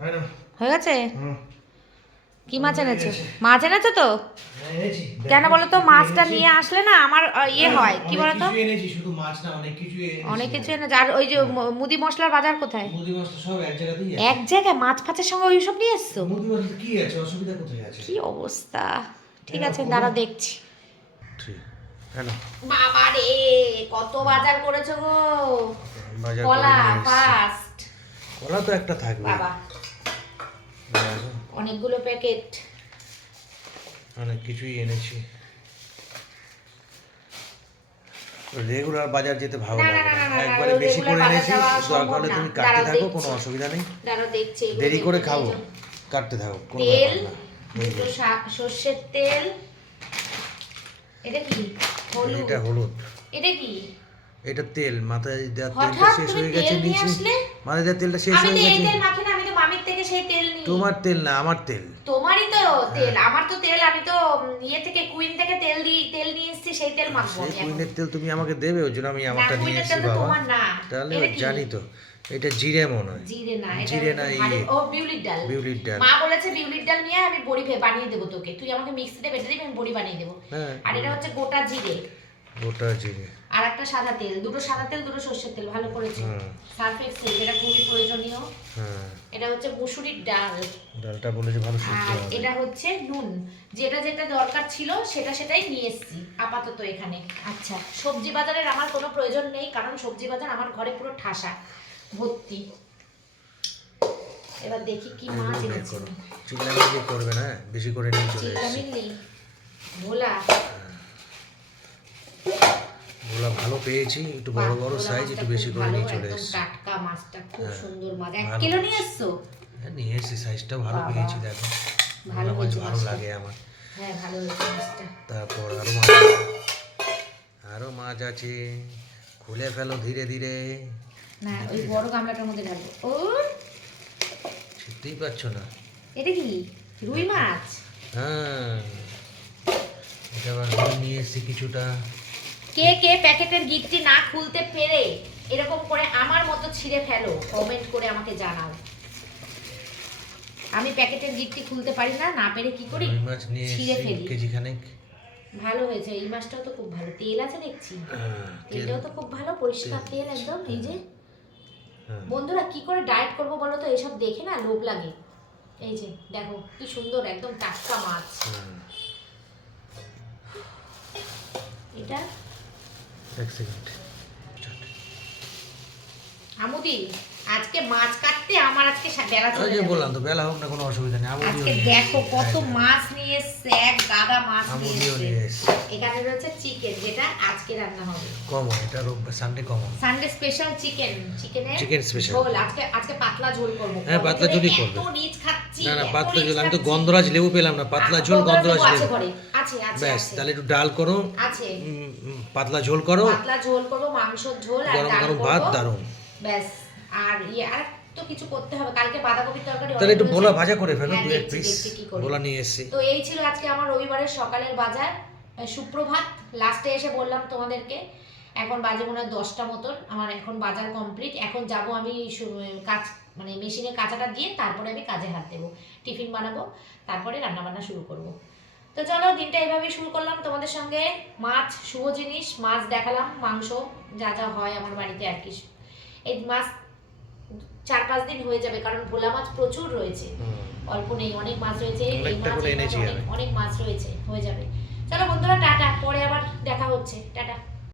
হয় হয়ে গেছে? কি মাছ এনেছো? মাছ এনেছো তো? হ্যাঁ, কেন বলো তো মাছটা নিয়ে আসলে না আমার ইয়ে হয় কি অনেক বলো তো এনেছি শুধু মাছ না অনেক কিছু এনেছি। অনেক কিছু এনেছো। আর ওই যে মুদি মশলার বাজার কোথায়? মুদি তো সব এক জায়গাতেই এক জায়গায় মাছ ফাঁচের সঙ্গে ওই সব নিয়ে এসছো? মুদি মাছ কি আছে? অসুবিধা কোথায় আছে? কি অবস্থা? ঠিক হ্যাঁ, আছে। দাঁড়া দেখছি। ঠিক। কেন বাবা রে কত বাজার করেছ গো? বাজার কলা করে ফার্স্ট কলা তো একটা থাকবে। বাবা। অনেকগুলো প্যাকেট। অনেক কিছুই এনেছি। রেগুলার বাজার যেতে ভালো লাগে একবারে বেশি করে এনেছি দরকার হলে তুমি কাটতে থাকো কোনো অসুবিধা নেই। দেরি করে খাব কাটতে থাকো কোনো তেল দুটো সর্ষের তেল। এটা কি? হলুদ। এটা হলুদ। এটা কি? এটা তেল মাথায় দেওয়ার তেলটা শেষ হয়ে গেছে নিচে? মাথায় দেওয়ার তেলটা শেষ হয়ে গেছে। মামির থেকে সেই তেল নিই। তোমার তেল না আমার তেল। তোমারই তো তেল আমার তো তেল আমি তো ইয়ে থেকে কুইন থেকে তেল দিই তেল নিয়ে এসেছি সেই তেল মাখবো সেই কুইনের তেল তুমি আমাকে দেবে ওই জন্য আমি আমারটা নিয়ে এসেছি বাবা। তোমার না। তাহলে জানি তো এটা জিরে মনে হয়। জিরে না এটা জিরে না, ভালো- ইয়ে। ও বিউলির ডাল। বিউলির ডাল। মা বলেছে বিউলির ডাল নিয়ে আমি বড়ি ভে- বানিয়ে দেবো তোকে। তুই আমাকে মিক্সিতে বেটে দিবি আমি বড়ি বানিয়ে দেবো। হ্যাঁ। আর এটা হচ্ছে গোটা জিরে। গোটা জিরে। আর একটা সাদা তেল দুটো সাদা তেল দুটো সর্ষের তেল ভালো করেছে। সার্ফ এক্সেল এটা খুবই প্রয়োজনীয়। হ্যাঁ এটা হচ্ছে মুসুরির ডাল। ডালটা বলেছে ভালো সিদ্ধ হবে। এটা হচ্ছে নুন। যেটা যেটা দরকার ছিল সেটা সেটাই নিয়ে এসেছি আপাতত এখানে। আচ্ছা। সবজি বাজারের আমার কোনো প্রয়োজন নেই কারণ সবজি বাজার আমার ঘরে পুরো ঠাসা ভর্তি। এবার দেখি কি মাছ এনেছি। চিল্লামিল্লি করবে না? বেশি করে নিয়ে চলে চিল্লা এসেছি। মিল্লি ভোলা। ওগুলো ভালো পেয়েছি একটু বড় বড় সাইজ একটু বেশি করে নিয়ে চলে এসেছি। টাটকা মাছটা খুব হ্যাঁ, সুন্দর মাছ। এক কিলো নিয়ে এসছো? হ্যাঁ নিয়ে এসেছি সাইজটা ভালো পেয়েছি দেখো। ভালো মাছ ভালো লাগে আমার। হ্যাঁ ভালো হয়েছে মাছটা। তারপর আরও মাছ। আরও মাছ আছে। খুলে ফেলো ধীরে ধীরে। না ওই বড় গামলাটার মধ্যে ঢালবো। ও! শিখতেই পারছ না। এটা কি? রুই মাছ? হ্যাঁ। এটা আবার নিয়ে এসেছি কিছুটা। কে কে প্যাকেটের গিফটটি না খুলতে পেরে এরকম করে আমার মতো ছিঁড়ে ফেলো কমেন্ট করে আমাকে জানাও। আমি প্যাকেটের গিফটটি খুলতে পারি না না পেরে কি করি? ছিঁড়ে ফেলি। কেজি খানেক। ভালো হয়েছে এই মাছটাও তো খুব ভালো। তেল আছে দেখছি। হ্যাঁ, তেলটাও তো খুব ভালো পরিষ্কার তেল একদম এই যে। হ্যাঁ। বন্ধুরা কি করে ডায়েট করব বলো তো? এসব দেখে না লোভ লাগে। এই যে দেখো কি সুন্দর একদম টাটকা মাছ। এটা এক সেকেন্ড আমুদি আজকে মাছ কাটতে আমার আজকে বেলা চলে যাবে। বললাম তো বেলা হোক না কোনো অসুবিধা নেই আমুদিও আজকে দেখো কত মাছ নিয়ে এসছে এক গাদা মাছ নিয়ে এসেছি। এখানে রয়েছে চিকেন যেটা আজকে রান্না হবে। কমন এটা রোববার Sunday common Sunday special chicken চিকেনের Chicken special। ঝোল। আজকে আজকে পাতলা ঝোল করব। হ্যাঁ, পাতলা ঝোলই করবে। এত রিচ খাচ্ছি না না পাতলা ঝোল আমি তো গন্ধরাজ লেবু পেলাম না পাতলা ঝোল গন্ধরাজ গন্ধরাজ লেবু। আছে আছে ব্যাস তাহলে একটু ডাল করো। আছে। পাতলা ঝোল করো। পাতলা ঝোল করব মাংসর ঝোল আর গরম ডাল গরম ভাত দারুণ। ব্যাস আর ইয়ে আর তো কিছু করতে হবে। কালকে বাঁধাকপির তরকারি তাহলে একটু ভোলা ভাজা করে ফেলো হ্যাঁ, দু এক পিস। ভোলা নিয়ে এসেছি। তো এই ছিল আজকে আমার রবিবারের সকালের বাজার। সুপ্রভাত লাস্টে এসে বললাম তোমাদেরকে। এখন বাজে মনে হয় দশটা মতন। আমার এখন বাজার কমপ্লিট এখন যাব আমি কাজ মানে মেশিনে কাঁচাটা দিয়ে তারপরে আমি কাজে হাত দেবো। টিফিন বানাবো তারপরে রান্না বান্না শুরু করব। তো চলো দিনটা এভাবে শুরু করলাম। তোমাদের সঙ্গে মাছ শুভ জিনিস মাছ দেখালাম মাংস যা যা হয় আমার বাড়িতে আর কি। এই মাছ চার পাঁচ দিন হয়ে যাবে কারণ ভোলা মাছ প্রচুর রয়েছে। অল্প নেই অনেক মাছ রয়েছে অনেক মাছ রয়েছে হয়ে যাবে। চলো বন্ধুরা টাটা পরে আবার দেখা হচ্ছে। টাটা।